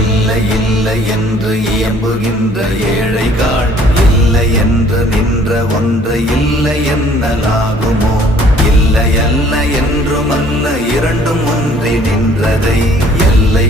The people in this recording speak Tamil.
இல்லை இல்லை என்று இயம்புகின்ற ஏழைகள், இல்லை என்று நின்ற ஒன்று இல்லை என்னலாகுமோ? இல்லை அல்ல என்றும் அல்ல இரண்டும் ஒன்றி நின்றதை, எல்லை